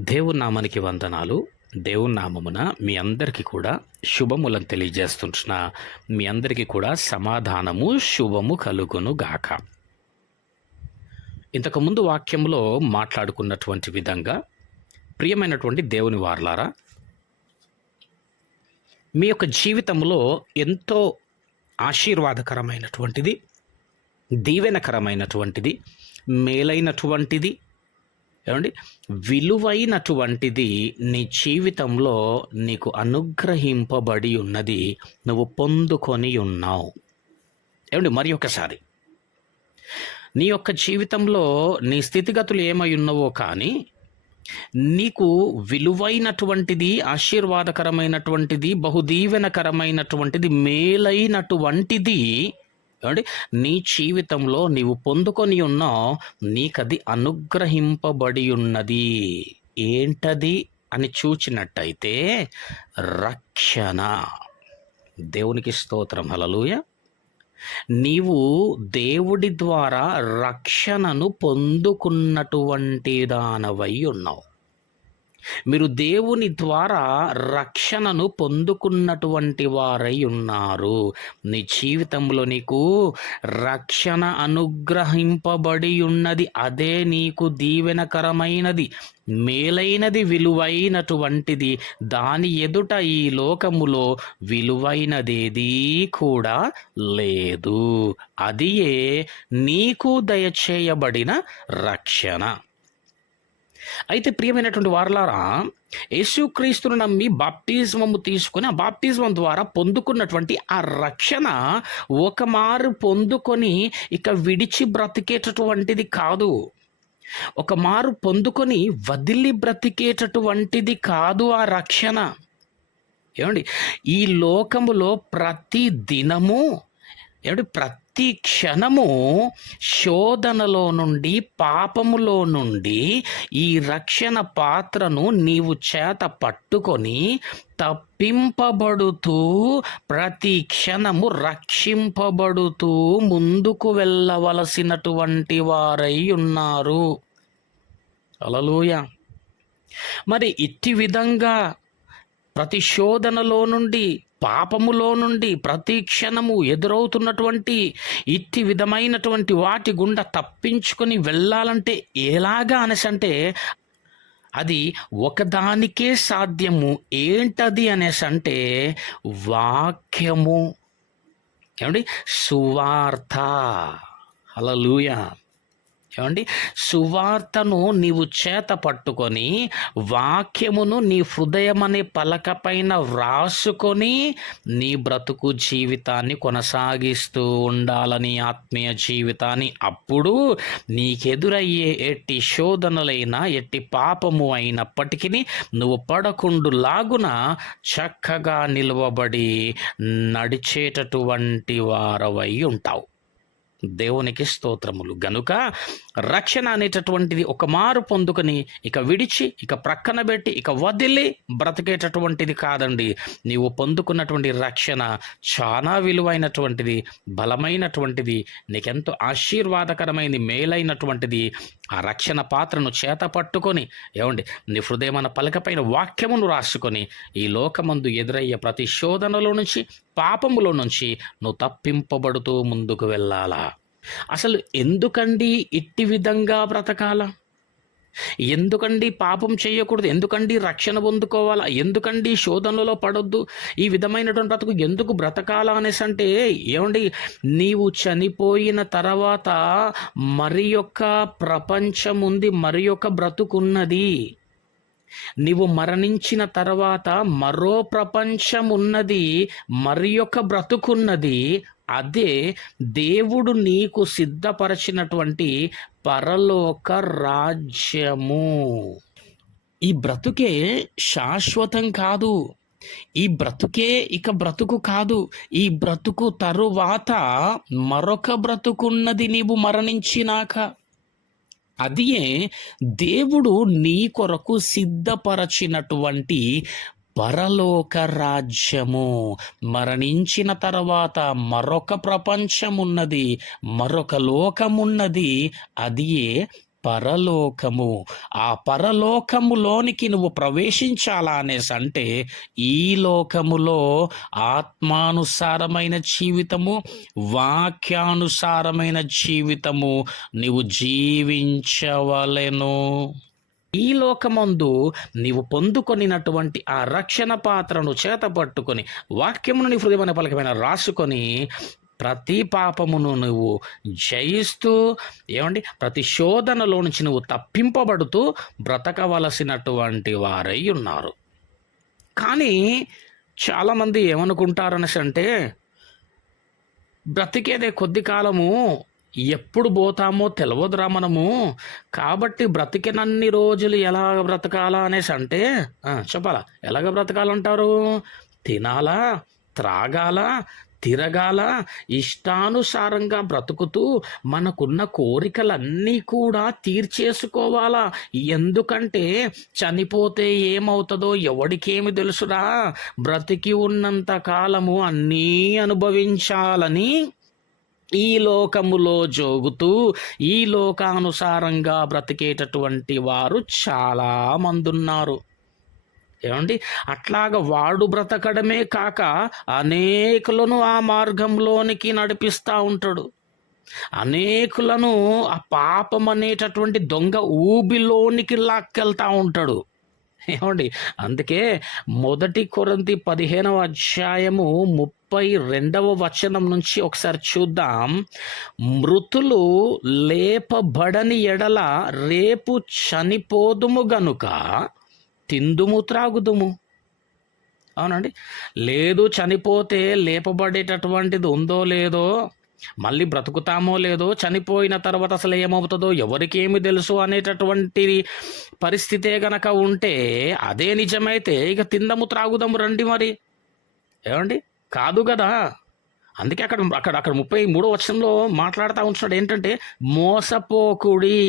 దేవుని నామానికి వందనాలు. దేవుని నామమున మీ అందరికీ కూడా శుభములను తెలియజేస్తుంటున్న మీ అందరికీ కూడా సమాధానము శుభము కలుగును గాక. ఇంతకుముందు వాక్యంలో మాట్లాడుకున్నటువంటి విధంగా ప్రియమైనటువంటి దేవుని వారలారా, మీ యొక్క జీవితంలో ఎంతో ఆశీర్వాదకరమైనటువంటిది, దీవెనకరమైనటువంటిది, మేలైనటువంటిది, ఏమండి, విలువైనటువంటిది నీ జీవితంలో నీకు అనుగ్రహింపబడి ఉన్నది, నువ్వు పొందుకొని ఉన్నావు. ఏమండి, మరి ఒకసారి నీ యొక్క జీవితంలో నీ స్థితిగతులు ఏమై ఉన్నవో కానీ నీకు విలువైనటువంటిది, ఆశీర్వాదకరమైనటువంటిది, బహుదీవెనకరమైనటువంటిది, మేలైనటువంటిది ఏమండి నీ జీవితంలో నీవు పొందుకొని ఉన్నావు, నీకది అనుగ్రహింపబడి ఉన్నది. ఏంటది అని చూచినట్టయితే రక్షణ. దేవునికి స్తోత్రం, హల్లెలూయా. నీవు దేవుడి ద్వారా రక్షణను పొందుకున్నటువంటి దానవై ఉన్నావు. మీరు దేవుని ద్వారా రక్షణను పొందుకున్నటువంటి వారై ఉన్నారు. నీ జీవితంలో నీకు రక్షణ అనుగ్రహింపబడి ఉన్నది. అదే నీకు దీవెనకరమైనది, మేలైనది, విలువైనటువంటిది. దాని ఎదుట ఈ లోకములో విలువైనదేదీ కూడా లేదు. అదియే నీకు దయచేయబడిన రక్షణ. అయితే ప్రియమైనటువంటి వారలారా, యేసుక్రీస్తును నమ్మి బాప్టిజమము తీసుకొని ఆ బాప్టిజమం ద్వారా పొందుకున్నటువంటి ఆ రక్షణ ఒక మారు పొందుకొని ఇక విడిచి బ్రతికేటటువంటిది కాదు. ఒక మారు పొందుకొని వదిలి బ్రతికేటటువంటిది కాదు ఆ రక్షణ. ఏమండి, ఈ లోకములో ప్రతి దినము, ఏమండి, ప్రతి క్షణము శోధనలో నుండి, పాపములో నుండి ఈ రక్షణ పాత్రను నీవు చేత పట్టుకొని తప్పింపబడుతూ, ప్రతి క్షణము రక్షింపబడుతూ ముందుకు వెళ్ళవలసినటువంటి వారై ఉన్నారు. హల్లెలూయా. మరి ఇట్టి విధంగా ప్రతి శోధనలో నుండి, పాపములో నుండి ప్రతి క్షణము ఎదురవుతున్నటువంటి ఇట్టి విధమైనటువంటి వాటి గుండా తప్పించుకొని వెళ్ళాలంటే ఎలాగా అనేసంటే అది ఒకదానికే సాధ్యము. ఏంటది అనేసంటే వాక్యము. ఏమండి, సువార్త. హల్లెలూయా. ఏమండి, సువార్తను నీవు చేత పట్టుకొని వాక్యమును నీ హృదయమనే పలక పైన వ్రాసుకొని నీ బ్రతుకు జీవితాన్ని కొనసాగిస్తూ ఉండాలని, ఆత్మీయ జీవితాన్ని. అప్పుడు నీకెదురయ్యే ఎట్టి శోధనలైనా, ఎట్టి పాపము అయినప్పటికీ నువ్వు పడకుండులాగున చక్కగా నిలువబడి నడిచేటటువంటి వారవై ఉంటావు. దేవునికి స్తోత్రములు. గనుక రక్షణ అనేటటువంటిది ఒక మారు పొందుకొని ఇక విడిచి, ఇక ప్రక్కన పెట్టి, ఇక వదిలి బ్రతికేటటువంటిది కాదండి. నీవు పొందుకున్నటువంటి రక్షణ చాలా విలువైనటువంటిది, బలమైనటువంటిది, నీకెంతో ఆశీర్వాదకరమైనది, మేలైనటువంటిది. ఆ రక్షణ పాత్రను చేత పట్టుకొని, ఏమండి, నీ హృదయమైన పలకపైన వాక్యమును రాసుకొని ఈ లోకమందు ఎదురయ్యే ప్రతి శోధనలో నుంచి, పాపములో నుంచి నువ్వు తప్పింపబడుతూ ముందుకు వెళ్ళాలా. అసలు ఎందుకండి ఇట్టి విధంగా బ్రతకాలా? ఎందుకండి పాపం చేయకూడదు? ఎందుకండి రక్షణ పొందుకోవాలా? ఎందుకండి శోధనలో పడొద్దు? ఈ విధమైనటువంటి బ్రతుకు ఎందుకు బ్రతకాలా అనేసి అంటే, ఏమండి, నీవు చనిపోయిన తర్వాత మరి యొక్క ప్రపంచం ఉంది, మరి యొక్క బ్రతుకున్నది. నీవు మరణించిన తర్వాత మరో ప్రపంచం ఉన్నది, మరి యొక్క బ్రతుకున్నది. అదే దేవుడు నీకు సిద్ధపరచినటువంటి పరలోక రాజ్యము. ఈ బ్రతుకే శాశ్వతం కాదు. ఈ బ్రతుకే ఇక బ్రతుకు కాదు. ఈ బ్రతుకు తరువాత మరొక బ్రతుకున్నది నీవు మరణించినాక. అదియే దేవుడు నీ కొరకు సిద్ధపరచినటువంటి పరలోక రాజ్యము. మరణించిన తర్వాత మరొక ప్రపంచం ఉన్నది, మరొక లోకమున్నది. అదియే పరలోకము. ఆ పరలోకములోనికి నువ్వు ప్రవేశించాలా అనేసి అంటే ఈ లోకములో ఆత్మానుసారమైన జీవితము, వాక్యానుసారమైన జీవితము నీవు జీవించవలెను. ఈ లోకమందు నీవు పొందుకొనినటువంటి ఆ రక్షణ పాత్రను చేత పట్టుకొని వాక్యమును నీ హృదయమైన పలకమైన రాసుకొని ప్రతి పాపమును నువ్వు జయిస్తూ ప్రతి శోధనలో నుంచి నువ్వు తప్పింపబడుతూ బ్రతకవలసినటువంటి వారై ఉన్నారు. కానీ చాలామంది ఏమనుకుంటారనేసి అంటే బ్రతికేదే కొద్ది కాలము, ఎప్పుడు పోతామో తెలియదురా మనము, కాబట్టి బ్రతికినన్ని రోజులు ఎలా బ్రతకాలా అనేసి అంటే చెప్పాలా? ఎలాగ బ్రతకాలంటారు? తినాలా, త్రాగాల, తిరగాల, ఇష్టానుసారంగా బ్రతుకుతూ మనకున్న కోరికలన్నీ కూడా తీర్చేసుకోవాలా. ఎందుకంటే చనిపోతే ఏమవుతుందో ఎవడికేమి తెలుసురా, బ్రతికి ఉన్నంత కాలము అన్నీ అనుభవించాలని ఈ లోకములో జోగుతూ ఈ లోకానుసారంగా బ్రతికేటటువంటి వారు చాలా మంది ఉన్నారు. అట్లాగా వాడు బ్రతకడమే కాక అనేకులను ఆ మార్గంలోనికి నడిపిస్తూ ఉంటాడు. అనేకులను ఆ పాపం అనేటటువంటి దొంగ ఊబిలోనికి లాక్కెళ్తా ఉంటాడు. అందుకే 1 కొరింథీ 15వ అధ్యాయము 32వ వచనం నుంచి ఒకసారి చూద్దాం. మృతులు లేపబడని ఎడల రేపు చనిపోదుము గనుక తిందుము త్రాగుదుము. అవునండి, లేదు చనిపోతే లేపబడేటటువంటిది ఉందో లేదో, మళ్ళీ బ్రతుకుతామో లేదో, చనిపోయిన తర్వాత అసలు ఏమవుతుందో ఎవరికేమి తెలుసు అనేటటువంటి పరిస్థితే గనక ఉంటే, అదే నిజమైతే ఇక తిందము త్రాగుదాము రండి. మరి కాదు కదా. అందుకే అక్కడ 33వ వచనంలో మాట్లాడుతూ ఉంటున్నాడు ఏంటంటే మోసపోకుడి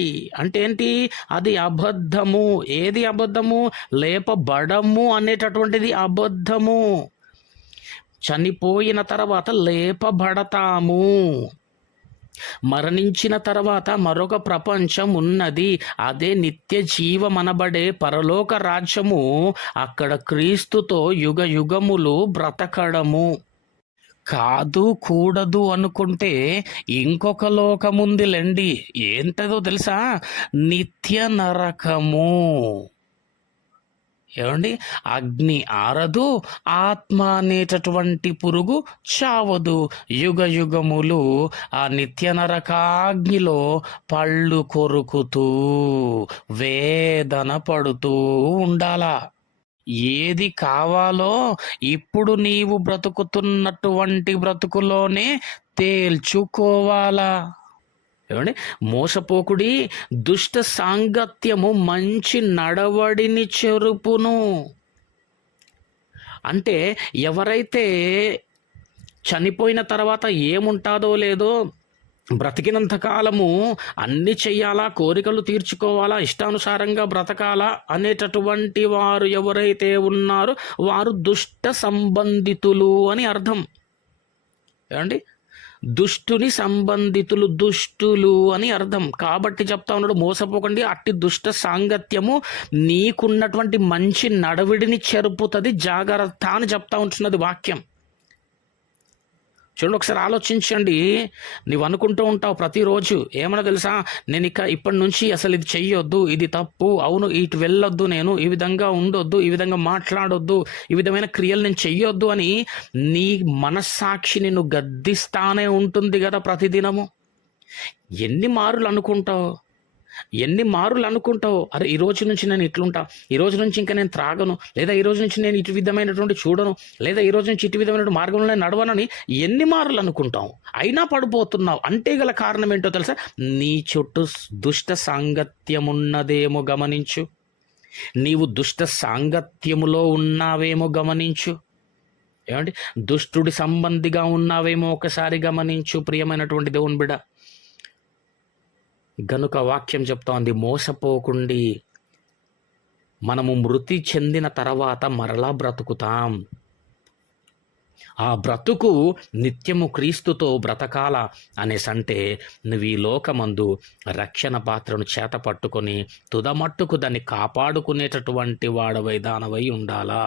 అంటే ఏంటి? అది అబద్ధము. ఏది అబద్ధము? లేపబడము అనేటటువంటిది అబద్ధము. చనిపోయిన తర్వాత లేపబడతాము. మరణించిన తర్వాత మరొక ప్రపంచం ఉన్నది, అదే నిత్య జీవమనబడే పరలోక రాజ్యము. అక్కడ క్రీస్తుతో యుగ యుగములు బ్రతకడము. కాదు కూడదు అనుకుంటే ఇంకొక లోకముందిలేండి. ఏంటదో తెలుసా? నిత్య నరకము. అగ్ని ఆరదు, ఆత్మ అనేటటువంటి పురుగు చావదు. యుగ యుగములు ఆ నిత్య నరకాగ్నిలో పళ్ళు కొరుకుతూ వేదన పడుతూ ఉండాలా. ఏది కావాలో ఇప్పుడు నీవు బ్రతుకుతున్నటువంటి బ్రతుకులోనే తేల్చుకోవాలా. మోసపోకుడి, దుష్ట సాంగత్యము మంచి నడవడిని చెరుపును. అంటే ఎవరైతే చనిపోయిన తర్వాత ఏముంటాదో లేదో, బ్రతికినంత కాలము అన్ని చెయ్యాలా, కోరికలు తీర్చుకోవాలా, ఇష్టానుసారంగా బ్రతకాలా అనేటటువంటి వారు ఎవరైతే ఉన్నారో వారు దుష్ట సంబంధితులు అని అర్థం. దుష్టుని సంబంధితులు, దుష్టులు అని అర్థం. కాబట్టి చెప్తా ఉన్నాడు మోసపోకండి, అట్టి దుష్ట సాంగత్యము నీకున్నటువంటి మంచి నడవిడిని చెరుపుతుంది, జాగ్రత్త అని చెప్తా ఉంటున్నది వాక్యం. చూడండి, ఒకసారి ఆలోచించండి. నువ్వు అనుకుంటూ ఉంటావు ప్రతిరోజు ఏమన్నా తెలుసా, నేను ఇప్పటి నుంచి అసలు ఇది చెయ్యొద్దు, ఇది తప్పు, అవును ఇటు వెళ్ళొద్దు, నేను ఈ విధంగా ఉండొద్దు, ఈ విధంగా మాట్లాడొద్దు, ఈ విధమైన క్రియలు నేను చెయ్యొద్దు అని నీ మనస్సాక్షి నిన్ను గద్దిస్తానే ఉంటుంది కదా ప్రతిదినము. ఎన్ని మారులు అనుకుంటావు అరే ఈ రోజు నుంచి నేను ఇట్లుంటా, ఈ రోజు నుంచి ఇంకా నేను త్రాగను, లేదా ఈ రోజు నుంచి నేను ఇటు విధమైనటువంటి చూడను, లేదా ఈ రోజు నుంచి ఇటు విధమైన మార్గంలో నేను నడవనని ఎన్ని మారులు అనుకుంటావు, అయినా పడిపోతున్నావు. అంటే గల కారణం ఏంటో తెలుసా? నీ చుట్టూ దుష్ట సాంగత్యమున్నదేమో గమనించు. నీవు దుష్ట సాంగత్యములో ఉన్నావేమో గమనించు. దుష్టుడి సంబంధిగా ఉన్నావేమో ఒకసారి గమనించు. ప్రియమైనటువంటి దేవుని బిడ్డ, గనుక వాక్యం చెప్తా ఉంది, మోసపోకుండి. మనము మృతి చెందిన తర్వాత మరలా బ్రతుకుతాం. ఆ బ్రతుకు నిత్యము క్రీస్తుతో బ్రతకాల అనేసంటే నువ్వు ఈ లోకమందు రక్షణ పాత్రను చేత పట్టుకొని తుదమట్టుకు దాన్ని కాపాడుకునేటటువంటి వాడవై దానవై ఉండాలా.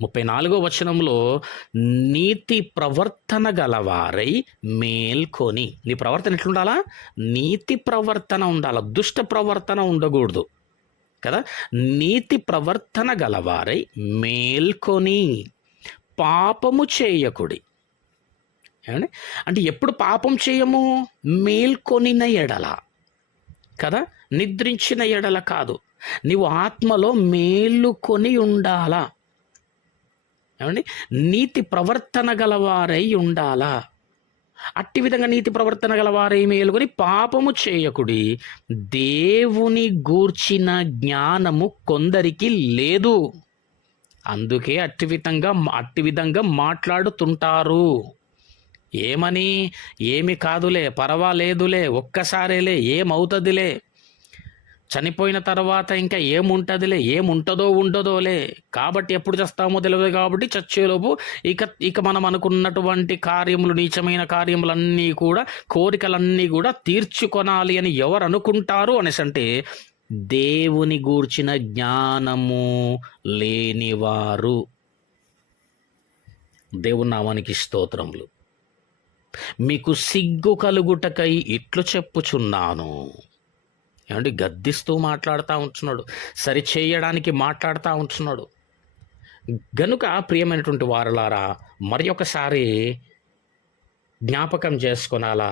34వ వచనంలో నీతి ప్రవర్తన గలవారై మేల్కొని, నీ ప్రవర్తన ఎట్లుండాలా? నీతి ప్రవర్తన ఉండాల, దుష్ట ప్రవర్తన ఉండకూడదు కదా. నీతి ప్రవర్తన గలవారై మేల్కొని పాపము చేయకుడి. ఏమండి అంటే ఎప్పుడు పాపం చేయము? మేల్కొనిన ఎడల కదా, నిద్రించిన ఎడల కాదు. నీవు ఆత్మలో మేలుకొని ఉండాలా. ఏమండి నీతి ప్రవర్తన గలవారై ఉండాలా. అట్టి విధంగా నీతి ప్రవర్తన గలవారై మేలుకొని పాపము చేయకుడి. దేవుని గూర్చిన జ్ఞానము కొందరికి లేదు, అందుకే అట్టి విధంగా మాట్లాడుతుంటారు. ఏమని? ఏమి కాదులే, పర్వాలేదులే, ఒక్కసారేలే, ఏమవుతుందిలే, చనిపోయిన తర్వాత ఇంకా ఏముంటుందిలే, ఏముంటుందో ఉండదోలే, కాబట్టి ఎప్పుడు చేస్తామో తెలియదు, కాబట్టి చచ్చేలోపు ఇక మనం అనుకున్నటువంటి కార్యములు, నీచమైన కార్యములన్నీ కూడా, కోరికలన్నీ కూడా తీర్చుకొనాలి అని ఎవరు అనుకుంటారు అనేసి అంటే దేవుని గూర్చిన జ్ఞానము లేనివారు. దేవుని నామానికి స్తోత్రములు. మీకు సిగ్గు కలుగుటకై ఇట్లు చెప్పుచున్నాను. ఏమంటే గద్దిస్తూ మాట్లాడుతూ ఉంటున్నాడు, సరిచేయడానికి మాట్లాడుతూ ఉంటున్నాడు. గనుక ప్రియమైనటువంటి వారలారా, మరి ఒకసారి జ్ఞాపకం చేసుకొనాలా,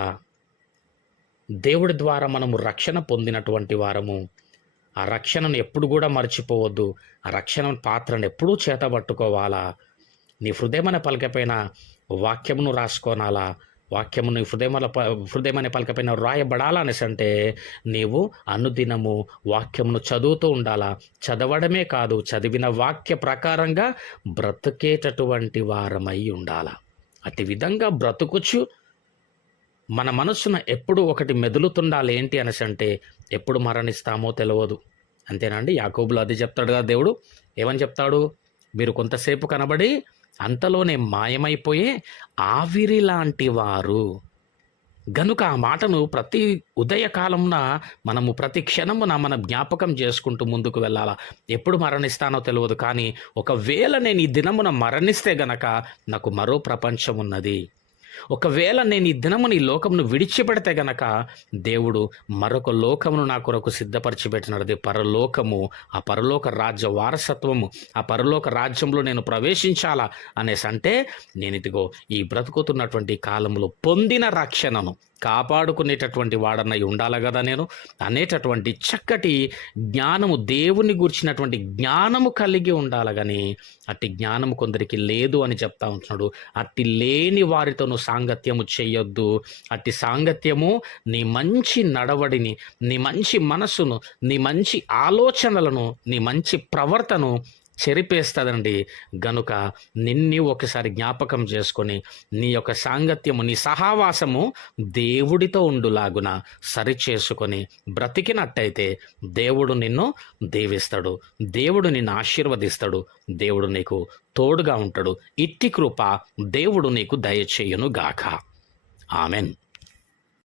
దేవుడి ద్వారా మనము రక్షణ పొందినటువంటి వారము. ఆ రక్షణను ఎప్పుడు కూడా మర్చిపోవద్దు. ఆ రక్షణ పాత్రను ఎప్పుడూ చేతబట్టుకోవాలా. నీ హృదయమనే పలకపైన వాక్యమును రాసుకోనాలా, వాక్యము నీ హృదయమనే పలకపైన రాయబడాలా అనేసి అంటే నీవు అనుదినము వాక్యమును చదువుతూ ఉండాలా. చదవడమే కాదు, చదివిన వాక్య ప్రకారంగా బ్రతికేటటువంటి వారమై ఉండాలా. అట్టి విధంగా బ్రతుకుచు మన మనస్సున ఎప్పుడు ఒకటి మెదులుతుండాలి. ఏంటి అనేసి అంటే ఎప్పుడు మరణిస్తామో తెలియదు. అంతేనండి. యాకోబులో అది చెప్తాడు కదా దేవుడు. ఏమని చెప్తాడు? మీరు కొంతసేపు కనబడి అంతలోనే మాయమైపోయే ఆవిరి లాంటి వారు. గనుక ఆ మాటను ప్రతి ఉదయకాలంన మనము ప్రతి క్షణమున మన జ్ఞాపకం చేసుకుంటూ ముందుకు వెళ్ళాలా. ఎప్పుడు మరణిస్తానో తెలియదు, కానీ ఒకవేళ నేను ఈ దినమున మరణిస్తే గనక నాకు మరో ప్రపంచం ఉన్నది. ఒకవేళ నేను ఈ దినముని లోకమును విడిచిపెడితే గనక దేవుడు మరొక లోకమును నా కొరకు సిద్ధపరిచి పెట్టినది పరలోకము. ఆ పరలోక రాజ్య వారసత్వము, ఆ పరలోక రాజ్యంలో నేను ప్రవేశించాలా అనేసి అంటే నేను ఇదిగో ఈ బ్రతుకుతున్నటువంటి కాలంలో పొందిన రక్షణను కాపాడుకునేటటువంటి వాడన్నై ఉండాలి కదా నేను అనేటటువంటి చక్కటి జ్ఞానము, దేవుని గురించినటువంటి జ్ఞానము కలిగి ఉండాలి. కానీ అట్టి జ్ఞానము కొందరికి లేదు అని చెప్తా ఉంటున్నాడు. అట్టి లేని వారితోనూ సాంగత్యము చేయొద్దు. అట్టి సాంగత్యము నీ మంచి నడవడిని, నీ మంచి మనసును, నీ మంచి ఆలోచనలను, నీ మంచి ప్రవర్తనను చెరిపేస్తుందండి. గనుక నిన్ను ఒకసారి జ్ఞాపకం చేసుకొని నీ యొక్క సాంగత్యము, నీ సహవాసము దేవుడితో ఉండులాగున సరిచేసుకొని బ్రతికినట్టయితే దేవుడు నిన్ను దీవిస్తాడు, దేవుడు నిన్ను ఆశీర్వదిస్తాడు, దేవుడు నీకు తోడుగా ఉంటాడు. ఇట్టి కృప దేవుడు నీకు దయచేయును గాక. ఆమెన్.